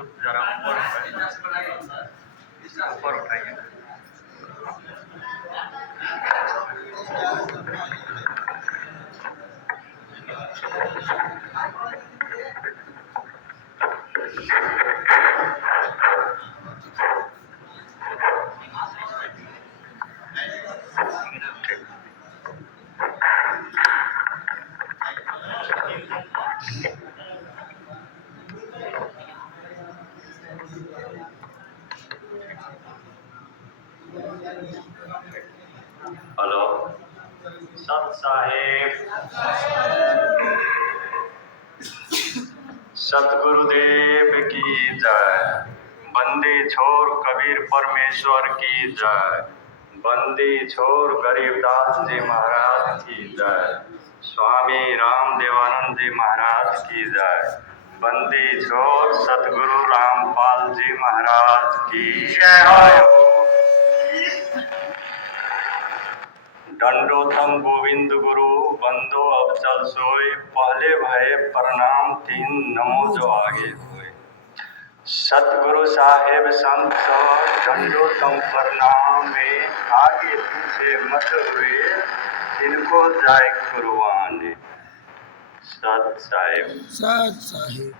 जरा ऊपर उठाइए। हेलो सत साहेब, सतगुरुदेव की जय। बंदी छोर कबीर परमेश्वर की जय। बंदी छोर गरीबदास जी महाराज की जय। स्वामी राम देवानंद जी महाराज की जय। बंदी छोर सतगुरु रामपाल जी महाराज की जय। दंडोतम गोविंद गुरु बंदो अब चल सोए, पहले भय प्रणाम तीन नमो जो आगे हुए। सतगुरु साहेब संत दंडोतम प्रणाम में आगे पीछे मत हुए, इनको जाय कुर्बानी। सत साहेब। सत साहेब।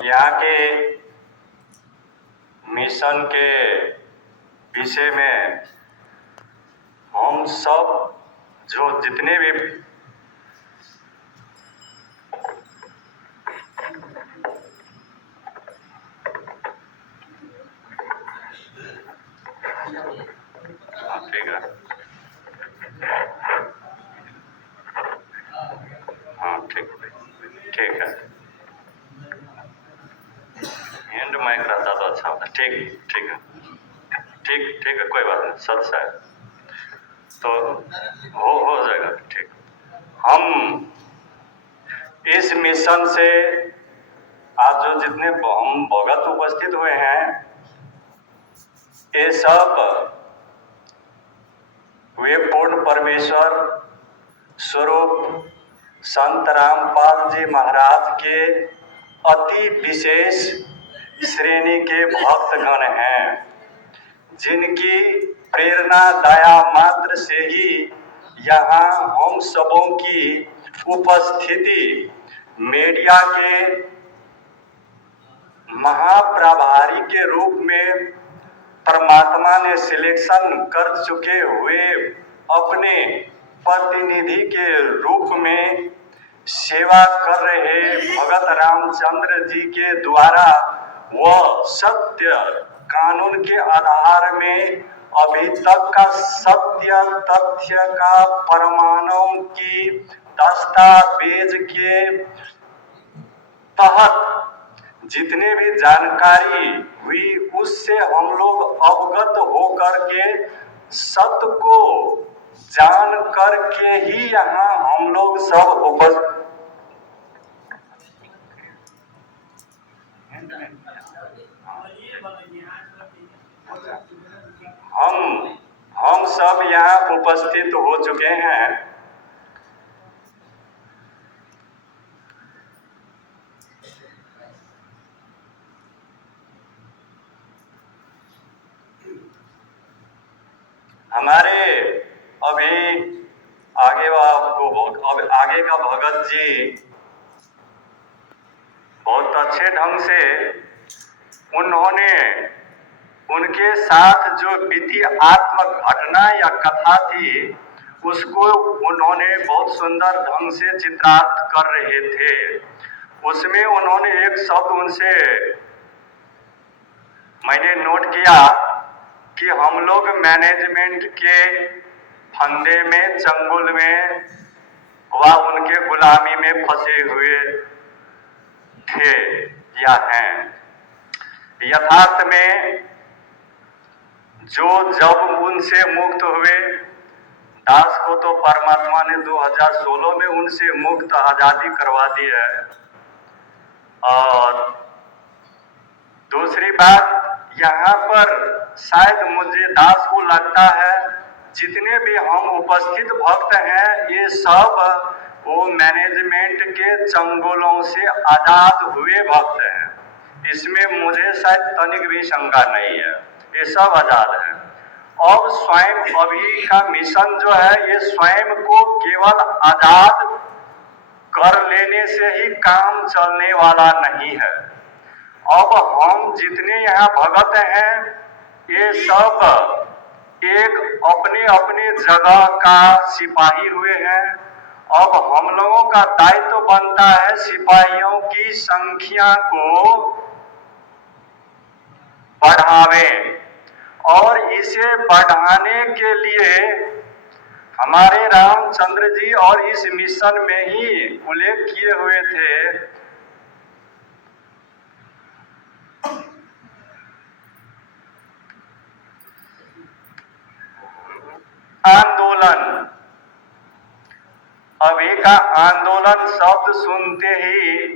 यहाँ के मिशन के विषय में हम सब जो जितने भी ठीक है, हाँ ठीक ठीक है, हैंड माइक रहता तो अच्छा होता। ठीक ठीक है, ठीक ठीक है, कोई बात नहीं। सत साहब तो हो जाएगा। ठीक, हम इस मिशन से आज जो जितने हम भगत उपस्थित हुए हैं, ये सब वे पूर्ण परमेश्वर स्वरूप संत रामपाल जी महाराज के अति विशेष श्रेणी के भक्तगण हैं, जिनकी प्रेरणा दया मात्र से ही यहाँ हम सबों की उपस्थिति मीडिया के महाप्रभारी के रूप में परमात्मा ने सिलेक्शन कर चुके हुए अपने प्रतिनिधि के रूप में सेवा कर रहे भगत रामचंद्र जी के द्वारा वह सत्य कानून के आधार में अभी तक का सत्य तथ्य का प्रमाणों की दस्तावेज के तहत जितने भी जानकारी हुई उससे हम लोग अवगत होकर के सत्य को जान करके ही यहाँ हम लोग सब उपस्थित हम सब यहाँ उपस्थित हो चुके हैं। हमारे अभी आगे का भगत जी बहुत अच्छे ढंग से उन्होंने उनके साथ जो विधियात्मक घटना या कथा थी उसको उन्होंने बहुत सुंदर ढंग से चित्रार्थ कर रहे थे। उसमें उन्होंने एक शब्द उनसे मैंने नोट किया कि हम लोग मैनेजमेंट के फंदे में, चंगुल में व उनके गुलामी में फंसे हुए थे या हैं। यथार्थ में जो जब उनसे मुक्त हुए, दास को तो परमात्मा ने 2016 में उनसे मुक्त आजादी करवा दी है। और दूसरी बात यहाँ पर शायद मुझे दास को लगता है जितने भी हम उपस्थित भक्त हैं ये सब वो मैनेजमेंट के चंगुलों से आजाद हुए भक्त हैं। इसमें मुझे शायद तनिक भी शंका नहीं है, ये सब आजाद हैं। अब स्वयं अभी का मिशन जो है ये स्वयं को केवल आजाद कर लेने से ही काम चलने वाला नहीं है। अब हम जितने यहाँ भगत हैं ये सब एक अपने अपने जगह का सिपाही हुए हैं। अब हम लोगों का दायित्व बनता है सिपाहियों की संख्या को बढ़ावें, और इसे बढ़ाने के लिए हमारे रामचंद्र जी और इस मिशन में ही उल्लेख किए हुए थे आंदोलन। अभी का आंदोलन शब्द सुनते ही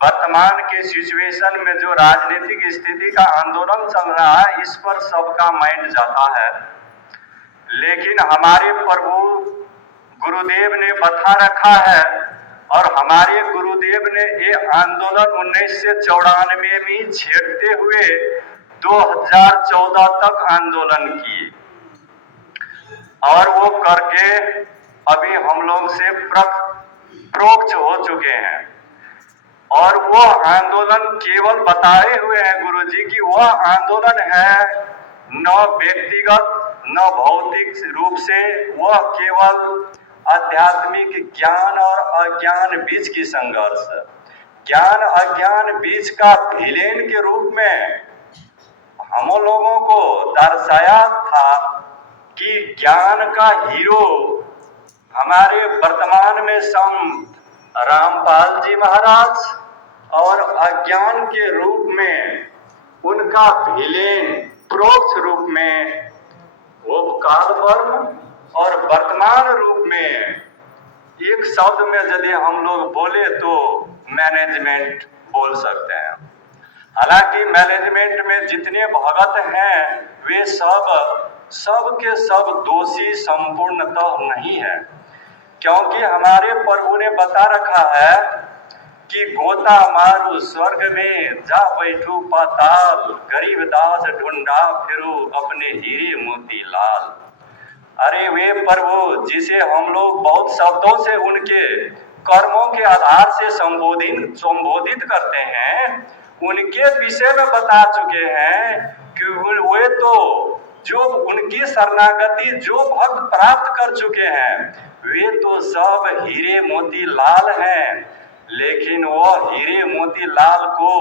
वर्तमान के सिचुएशन में जो राजनीतिक स्थिति का आंदोलन चल रहा है इस पर सबका माइंड जाता है, लेकिन हमारे प्रभु गुरुदेव ने बता रखा है और हमारे गुरुदेव ने ये आंदोलन 1994 में छेड़ते हुए 2014 तक आंदोलन किए, और वो करके अभी हम लोग से प्रोक्ष हो चुके हैं। और वो आंदोलन केवल बताए हुए हैं गुरुजी कि वह आंदोलन है न व्यक्तिगत न भौतिक रूप से, वह केवल आध्यात्मिक ज्ञान और अज्ञान बीच की संघर्ष, ज्ञान अज्ञान बीच का विलेन के रूप में हम लोगों को दर्शाया था कि ज्ञान का हीरो हमारे वर्तमान में संत रामपाल जी महाराज और अज्ञान के रूप में उनका विलेन प्रोक्ष रूप में वो काल वर्म, और वर्तमान रूप में एक शब्द में यदि हम लोग बोले तो मैनेजमेंट बोल सकते हैं। हालांकि मैनेजमेंट में जितने भगत हैं वे सब के सब दोषी संपूर्णतः नहीं है, क्योंकि हमारे प्रभु ने बता रखा है कि गोता मारू स्वर्ग में जा बैठू पाताल, गरीब दास ढूंढा फिरू अपने हीरे मोती लाल। अरे वे प्रभु जिसे हम लोग बहुत शब्दों से उनके कर्मों के आधार से संबोधित करते हैं, उनके विषय में बता चुके हैं कि वे तो जो उनकी शरणागति जो भक्त प्राप्त कर चुके हैं वे तो सब हीरे मोती लाल हैं। लेकिन वो हीरे मोती लाल को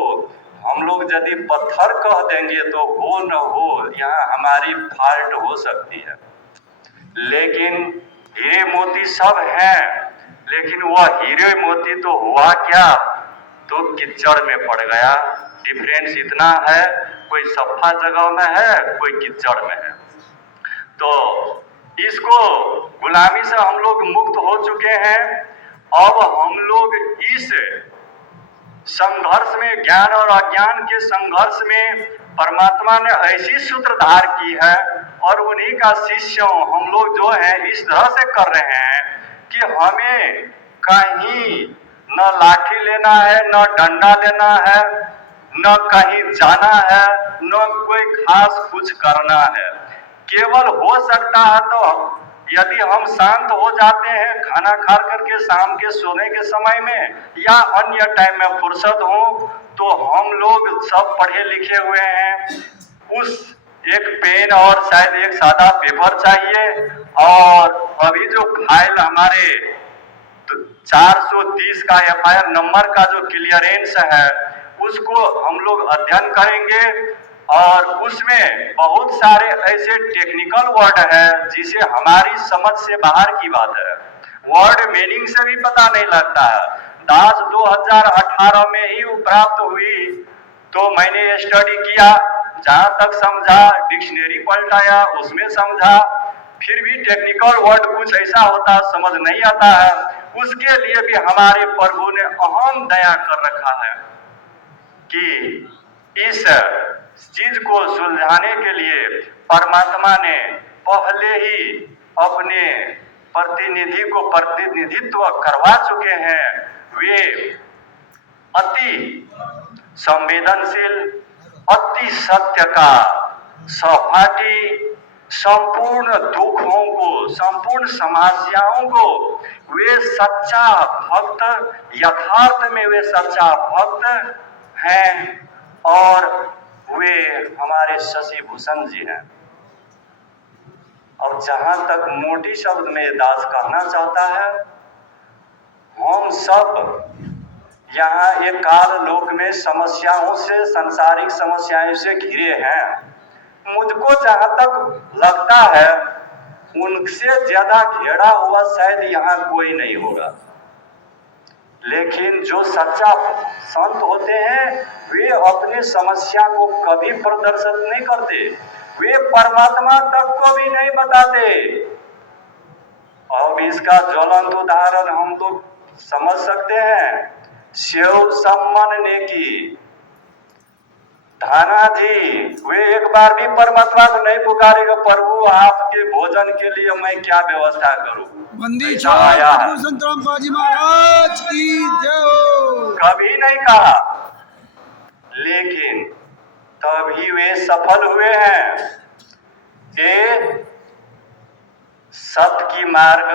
हम लोग यदि पत्थर कह देंगे तो हो न हो यहाँ हमारी फाल्ट हो सकती है। लेकिन हीरे मोती सब हैं, लेकिन वह हीरे मोती तो हुआ क्या, तो कीचड़ में पड़ गया। डिफरेंस इतना है, कोई सफा जगह में है कोई कीचड़ में है। तो इसको गुलामी से हम लोग मुक्त हो चुके हैं। अब हम लोग इस संघर्ष में, ज्ञान और अज्ञान के संघर्ष में परमात्मा ने ऐसी सूत्रधार की है और उन्हीं का शिष्य हम लोग जो है इस तरह से कर रहे हैं कि हमें कहीं न लाठी लेना है, न डंडा लेना है, न कहीं जाना है, न कोई खास कुछ करना है। केवल हो सकता है तो यदि हम शांत हो जाते हैं खाना खा करके शाम के सोने के समय में या अन्य टाइम में फुर्सत हो, तो हम लोग सब पढ़े लिखे हुए हैं, उस एक पेन और शायद एक सादा पेपर चाहिए, और अभी जो फाइल हमारे 430 का FIR नंबर का जो क्लियरेंस है उसको हम लोग अध्ययन करेंगे, और उसमें बहुत सारे ऐसे टेक्निकल वर्ड है जिसे हमारी समझ से बाहर की बात है, वर्ड मीनिंग से भी पता नहीं लगता है। दास 2018 में ही प्राप्त हुई, तो मैंने स्टडी किया, जहां तक समझा डिक्शनरी पलटाया उसमें समझा, फिर भी टेक्निकल वर्ड कुछ ऐसा होता समझ नहीं आता है। उसके लिए भी हमारे प्रभु ने अहम दया कर रखा है कि इस चीज को सुलझाने के लिए परमात्मा ने पहले ही अपने प्रतिनिधि को प्रतिनिधित्व करवा चुके हैं। वे अति संवेदनशील, अति सत्य का सहपाठी, संपूर्ण दुखों को, संपूर्ण समस्याओं को वे सच्चा भक्त, यथार्थ में वे सच्चा भक्त हैं। और वे हमारे शशि भूषण जी हैं। और जहां तक मोटी शब्द में दास कहना चाहता है, हम सब यहाँ एक काल लोक में समस्याओं से, सांसारिक समस्याओं से घिरे हैं। मुझको जहां तक लगता है उनसे ज्यादा घेरा हुआ शायद यहाँ कोई नहीं होगा। लेकिन जो सच्चा संत होते हैं वे अपनी समस्या को कभी प्रदर्शित नहीं करते, वे परमात्मा तक को भी नहीं बताते। अब इसका ज्वलंत उदाहरण हम तो समझ सकते हैं। शिव सम्मान ने की धाना जी, वे एक बार भी परमात्मा को नहीं पुकारेगा, प्रभु आपके भोजन के लिए मैं क्या व्यवस्था करूं। बंदी छोड़ संतराम बाजी महाराज की जय हो। कभी नहीं कहा, लेकिन तभी वे सफल हुए हैं। ये सत्य की मार्ग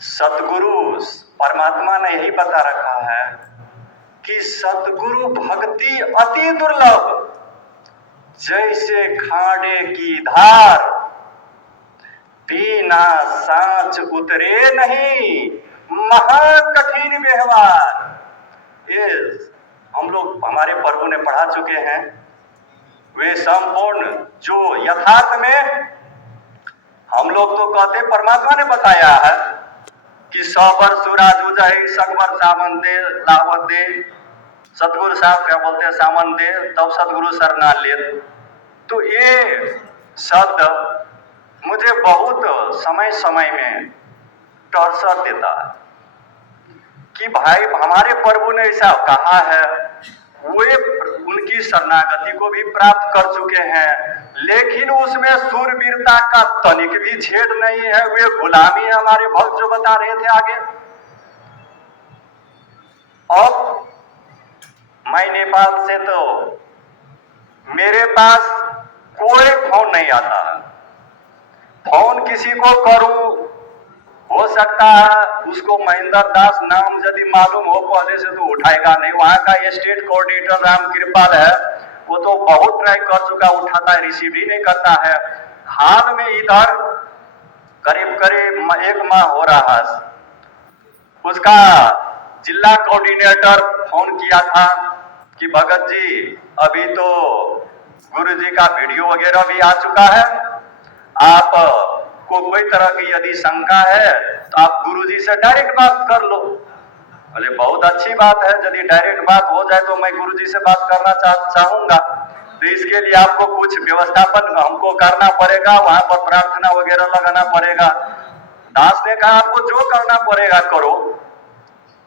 सतगुरु परमात्मा ने यही बता रखा है कि सतगुरु भक्ति अति दुर्लभ, जैसे खाड़े की धार, बिना सांच उतरे नहीं, महाकठिन व्यवहार। ये हम लोग हमारे प्रभु ने पढ़ा चुके हैं। वे संपूर्ण जो यथार्थ में हम लोग तो कहते परमात्मा ने बताया है कि सबर सूरज उजय सकबर सामन दे लावत दे, सतगुरु साहब क्या बोलते हैं, सामन दे तब सतगुरु सरना ले। तो ये शब्द मुझे बहुत समय समय में टर्चर देता है कि भाई हमारे प्रभु ने ऐसा कहा है, वे उनकी शरणागति को भी प्राप्त कर चुके हैं, लेकिन उसमें सूरवीरता का तनिक भी छेद नहीं है। वे गुलामी है हमारे भक्त जो बता रहे थे आगे। अब मैं नेपाल से, तो मेरे पास कोई फोन नहीं आता है। फोन किसी को करूं, हो सकता है उसको महेंद्र दास नाम यदि मालूम हो पहले से तो उठाएगा नहीं। वहां का स्टेट कोऑर्डिनेटर राम कृपाल है, वो तो बहुत ट्राई कर चुका, उठाता है, रिसीव ही नहीं करता है। हाल में इधर करीब करीब 1 माह हो रहा है, उसका जिला कोऑर्डिनेटर फोन किया था कि भगत जी अभी तो गुरु जी का वीडियो वगैरह भी आ चुका है, आप को कोई तरह की यदि शंका है तो आप गुरुजी से डायरेक्ट बात कर लो। बोले बहुत अच्छी बात है, यदि डायरेक्ट बात हो जाए तो मैं गुरुजी से बात करना चाहूंगा। तो इसके लिए आपको कुछ व्यवस्थापन हमको करना पड़ेगा, वहां पर प्रार्थना वगैरह लगाना पड़ेगा। दास ने कहा आपको जो करना पड़ेगा करो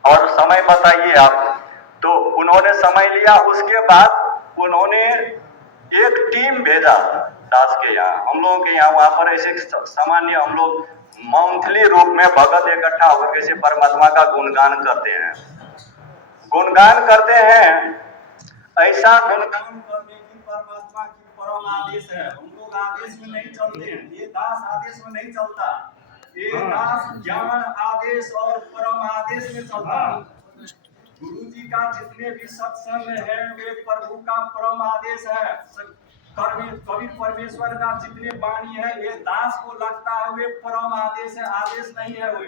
और समय बताइए आप। तो उन्होंने समय लिया, उसके बाद उन्होंने एक टीम भेजा दास के यहाँ, हम लोगों के यहाँ। वहां पर ऐसे सामान्य हम लोग मंथली रूप में भगत इकट्ठा होकर कैसे परमात्मा का गुणगान करते हैं, गुणगान करते हैं। ऐसा गुणगान करने की परमात्मा की परम आदेश है। हम लोग आदेश में नहीं चलते हैं, ये दास आदेश में नहीं चलता, ये दास ज्ञान आदेश और परम आदेश में चलता। गुरु जी का जितने भी सत्संग है वे प्रभु का परम आदेश है। कबीर परमेश्वर का जितने वाणी है ये दास को लगता है वे परम आदेश है, आदेश नहीं है वे।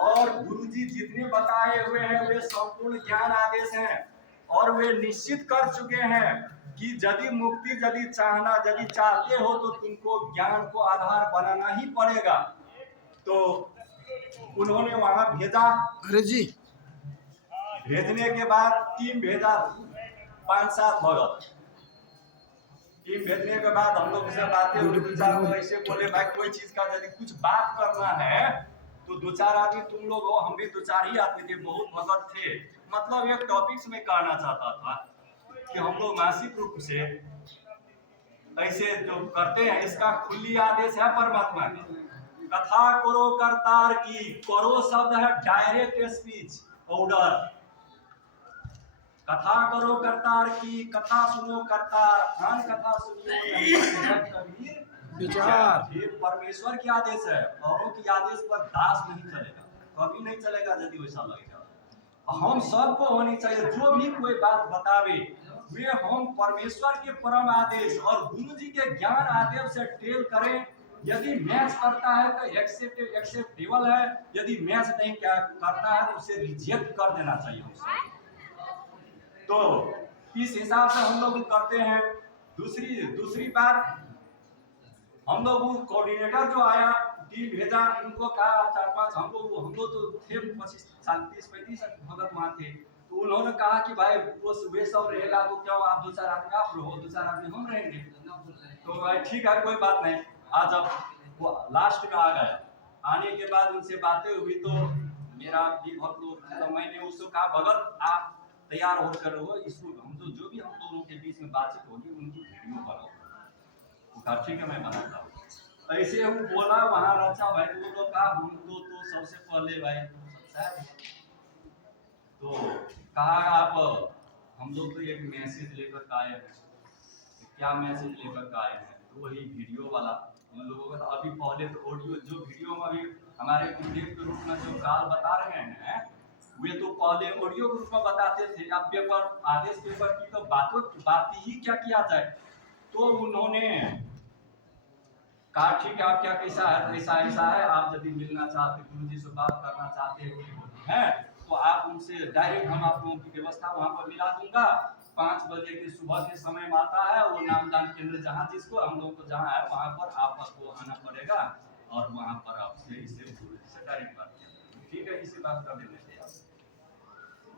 और गुरु जी जितने बताए हुए हैं वे संपूर्ण ज्ञान आदेश हैं। और वे निश्चित कर चुके हैं कि यदि मुक्ति यदि चाहते हो तो तुमको ज्ञान को आधार बनाना ही पड़ेगा। तो उन्होंने वहां भेजा, अरे जी भेजने के बाद टीम भेजा 5-7 भगत। टीम भेजने के बाद हम लोग से बातें हुई, ऐसे बोले भाई कोई चीज का यदि कुछ बात करना है तो 2-4 आदमी तुम लोग हो, हम भी 2-4 ही आदमी थे, बहुत भगत थे। मतलब एक टॉपिक्स में कहना चाहता था कि हम लोग मानसिक रूप से ऐसे जो करते हैं, इसका खुली आदेश है परमात्मा का। कथा करो करतार की, करो शब्द है डायरेक्ट स्पीच ऑर्डर। कथा करो करतार की, कथा सुनो करतार, आन कथा सुनियो नहीं कबीर विचार। ये परमेश्वर की आदेश है, औरों की आदेश पर दास नहीं चलेगा, कभी नहीं चलेगा यदि वैसा लगेगा। हम सबको होनी चाहिए, जो भी कोई बात बतावे वे हम परमेश्वर के परम आदेश और गुरु जी के ज्ञान आदेश से टेल करें। यदि मैच करता है तो एक्सेप्टेबल है, यदि मैच नहीं करता है तो उसे रिजेक्ट कर देना चाहिए हमसे। तो इस हिसाब से हम लोग करते हैं। दूसरी बात, हम लोग कोऑर्डिनेटर जो आया टीम भेजा, उनको कहा 4-5 हम लोग तो थे 25-30-35 भगत वहां थे, तो उन्होंने कहा कि भाई वो वे सब रहेगा तो क्यों आप 2-4 आदमी आप रहो, 2-4 आदमी हम रहेंगे। तो भाई ठीक है, कोई बात नहीं। आज जब वो लास्ट में आ गया, आने के बाद उनसे बातें हुई तो मेरा भी बहुत लोग, तो मैंने उसको कहा भगत आप तैयार होकर रहो, इसको हम तो जो भी हम दोनों के बीच में बातचीत होगी उनकी वीडियो बनाओ। ठीक है मैं बनाता हूँ। ऐसे वो बोला वहां रचा भाई, तो वो लोग कहा हमको तो सबसे पहले भाई तो कहा आप हम लोग तो एक मैसेज लेकर आए हैं। क्या मैसेज लेकर आए हैं? तो वही वीडियो वाला। उन लोगों का अभी पहले तो ऑडियो जो वीडियो में अभी हमारे गुरुदेव के रूप में जो काल बता रहे हैं, वे तो पहले ऑडियो के रूप में बताते थे। अब पेपर आदेश पेपर की तो बात ही क्या किया जाए। तो उन्होंने कहा ठीक है, आप क्या कैसा है, ऐसा है, आप यदि मिलना चाहते गुरु जी से बात करना चाहते हैं तो आप उनसे डायरेक्ट, हम आप लोगों की व्यवस्था वहां पर मिला दूंगा। 5 बजे के सुबह के समय में आता है वो नामदान केंद्र, जहाँ जिसको हम लोग को जहाँ है वहां पर आपको आना पड़ेगा और वहां पर आपसे इसे गुरु जी से डायरेक्ट बात किया। ठीक है, इसी बात कर देने से।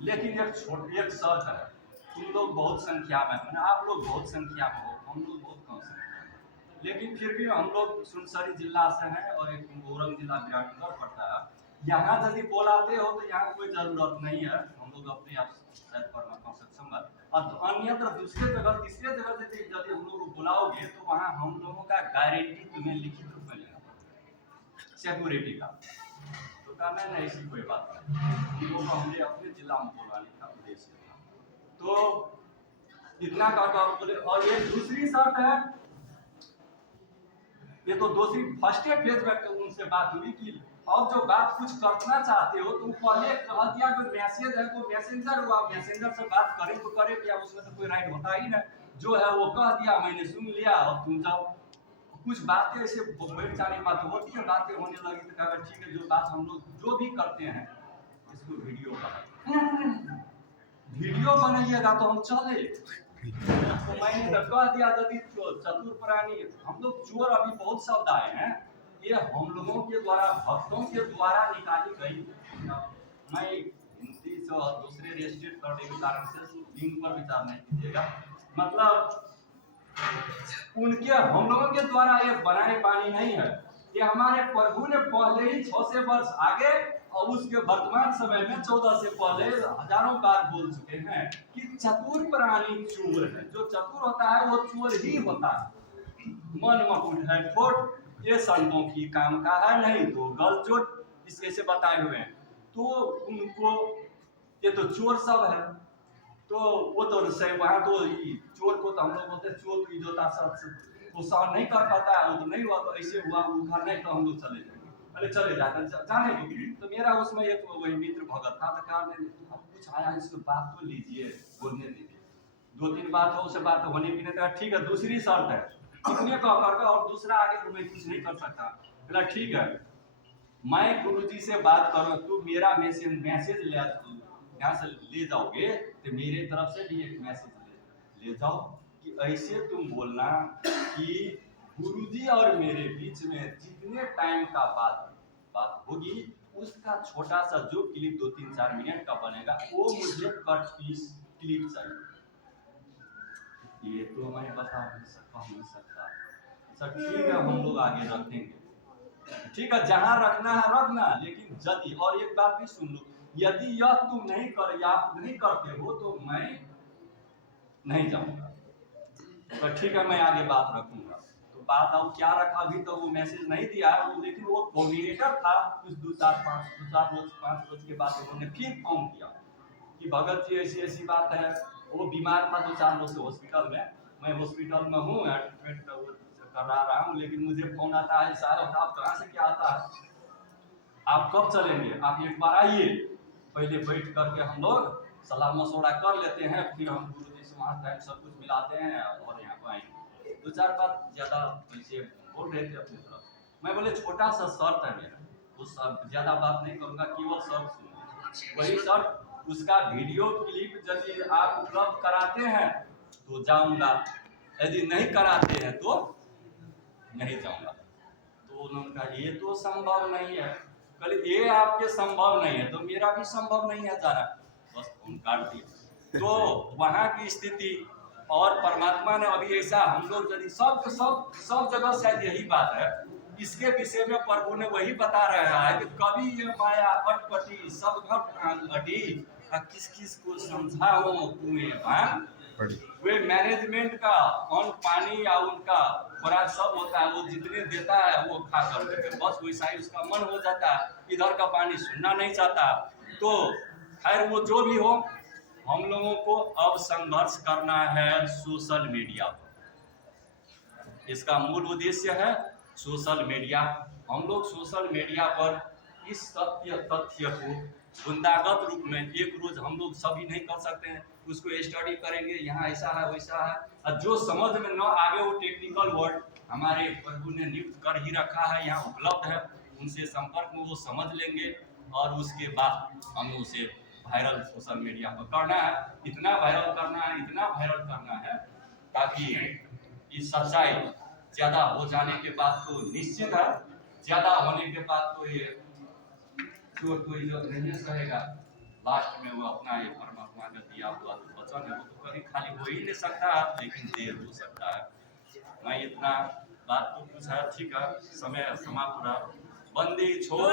लेकिन एक शर्त है, तुम लोग बहुत संख्या में, मैंने आप लोग बहुत संख्या में हो, हम लोग बहुत कम संख्या, लेकिन फिर भी हम लोग सुनसरी जिला से हैं और एक औरंग जिला विराटनगर पड़ता है। यहाँ यदि बोलाते हो तो यहाँ कोई जरूरत नहीं है, हम लोग अपने आप शायद परमात्मा सक्षम है। और अन्यत्र दूसरे जगह तीसरे जगह यदि हम लोग बुलाओगे तो वहाँ हम लोगों का गारंटी तुम्हें लिखित रूप में लेना पड़ेगा सिक्योरिटी का। तो कहना नहीं, ऐसी कोई बात नहीं, हम लोग हमने अपने जिला में बुलाने का उद्देश्य था। तो इतना कहकर बोले। और ये दूसरी शर्त है, ये तो दूसरी फर्स्ट फेज में उनसे बात हुई कि अब जो बात कुछ करना चाहते हो तुम पहले कह दिया कि मैसेज है तो मैसेंजर हुआ, मैसेंजर से बात करें तो करें क्या, उसमें तो कोई राइट होता ही नहीं। जो है वो कह दिया, मैंने सुन लिया। अब तुम जाओ, कुछ बातें ऐसे बैठ जाने की बात होती है, बातें होने लगी तो कहा ठीक है, जो बात हम लोग जो भी करते हैं इसको वीडियो का वीडियो बनाइएगा तो हम चले। तो मैंने तो कह दिया यदि चतुर प्राणी, हम लोग चोर अभी बहुत शब्द आए हैं, ये हम लोगों के द्वारा भक्तों के द्वारा निकाली गई। मैं हिंदी से और दूसरे रेस्ट्रिक्ट करने के कारण से लिंग पर विचार नहीं कीजिएगा। मतलब उनके हम लोगों के द्वारा ये बनाई बानी नहीं है, ये हमारे प्रभु ने पहले ही 600 वर्ष आगे और उसके वर्तमान समय में 14 से पहले हजारों बार बोल चुके हैं कि चतुर प्राणी चोर है। जो चतुर होता है वो चोर ही होता है। मन मकुट है ठोट, ये संतों की काम का है नहीं तो गलचोट, इसके से बताए हुए हैं। तो उनको ये तो चोर सब है, तो वो तो सही वहाँ तो चोर को तो हम लोग बोलते चोर तो इजोता सब वो सहन नहीं कर पाता है, वो तो नहीं हुआ तो ऐसे हुआ वो घर नहीं तो हम लोग चले जाएंगे, पहले चले जाते जाने दो। तो मेरा उसमें एक वही मित्र भगत था, तो कहा अब कुछ आया इसको बात तो लीजिए, बोलने दीजिए। 2-3 बात हो, उससे बात होने की नहीं, तो ठीक है दूसरी शर्त है इतने कह करके और दूसरा आगे तो मैं कुछ नहीं कर सकता। बोला ठीक है, मैं गुरुजी से बात करूँ, तू मेरा मैसेज यहाँ से ले जाओगे तो मेरे तरफ से भी एक मैसेज ले जाओ कि ऐसे तुम बोलना कि गुरुजी और मेरे बीच में जितने टाइम का बात होगी उसका छोटा सा जो क्लिप 2-3-4 मिनट का बनेगा वो मुझे कट पीस क्लिप चाहिए। ये तो मैं बता नहीं सकता। सर ठीक है, हम लोग आगे रख देंगे। ठीक है, जहां रखना है रखना, लेकिन यदि और एक बात भी सुन लो, यदि यह तुम नहीं कर या आप नहीं करते हो तो मैं नहीं जाऊंगा। तो ठीक है, मैं आगे बात रखूंगा। तो बात अब क्या रखा, अभी तो वो मैसेज नहीं दिया है वो, लेकिन वो कोऑर्डिनेटर था कुछ 2-4 रोज के बाद उन्होंने फिर फोन किया कि भगत जी ऐसी ऐसी बात है। वो बीमार था 2-4 रोज से हॉस्पिटल में, मैं हॉस्पिटल में हूँ, ट्रीटमेंट करा रहा हूँ, लेकिन मुझे फोन आता है साहब आप कहाँ से क्या आता है, आप कब चलेंगे, आप एक बार आइए, पहले बैठ करके हम लोग सलाह मशवरा कर लेते हैं, फिर हम गुरु जी से वहाँ टाइम सब कुछ मिलाते हैं और यहाँ पर आएंगे। 2-4 बात ज़्यादा वैसे बोल रहे थे अपनी तरफ। मैं बोले छोटा सा शर्त है मेरा, उस ज़्यादा बात नहीं करूँगा, केवल शर्त सुनिए। वही शर्त, उसका वीडियो क्लिप यदि आप उपलब्ध कराते हैं तो जाऊँगा, यदि नहीं कराते हैं तो नहीं जाऊँगा। तो उन्होंने कहा ये तो संभव नहीं है। कल ये आपके संभव नहीं है तो मेरा भी संभव नहीं है जाना, बस फोन काट दिया। तो वहाँ की स्थिति और परमात्मा ने अभी ऐसा, हम लोग यदि सब जगह शायद यही बात है, इसके विषय में प्रभु ने वही बता रहा है कि कभी ये माया अटपटी सब घट घटी, किस किस को समझाओ कुएं भान। वे मैनेजमेंट का अन्न पानी या उनका बड़ा सब होता है, वो जितने देता है वो खा कर देते, बस वैसा ही उसका मन हो जाता है, इधर का पानी सुनना नहीं चाहता। तो खैर वो जो भी हो, हम लोगों को अब संघर्ष करना है सोशल मीडिया पर। इसका मूल उद्देश्य है सोशल मीडिया। हम लोग सोशल मीडिया पर इस तथ्य को बुंदागत रूप में एक रोज हम लोग सभी नहीं कर सकते हैं, उसको स्टडी करेंगे, यहाँ ऐसा है वैसा है, और जो समझ में न आगे वो टेक्निकल वर्ड हमारे प्रभु ने नियुक्त कर ही रखा है, यहाँ उपलब्ध है, उनसे संपर्क में वो समझ लेंगे और उसके बाद हमें उसे वायरल सोशल मीडिया पर करना है, इतना वायरल करना है ताकि ये सच्चाई ज़्यादा हो जाने के बाद तो निश्चित है, ज़्यादा होने के बाद तो ये जो कोई जो नहीं सहेगा, लास्ट में वो अपना ये परमात्मा का दिया हुआ जो वचन है वो तो कभी खाली हो ही नहीं सकता है, लेकिन देर हो सकता है। मैं इतना बात तो कुछ है, ठीक है, समय समाप्त रहा। बंदी छोड़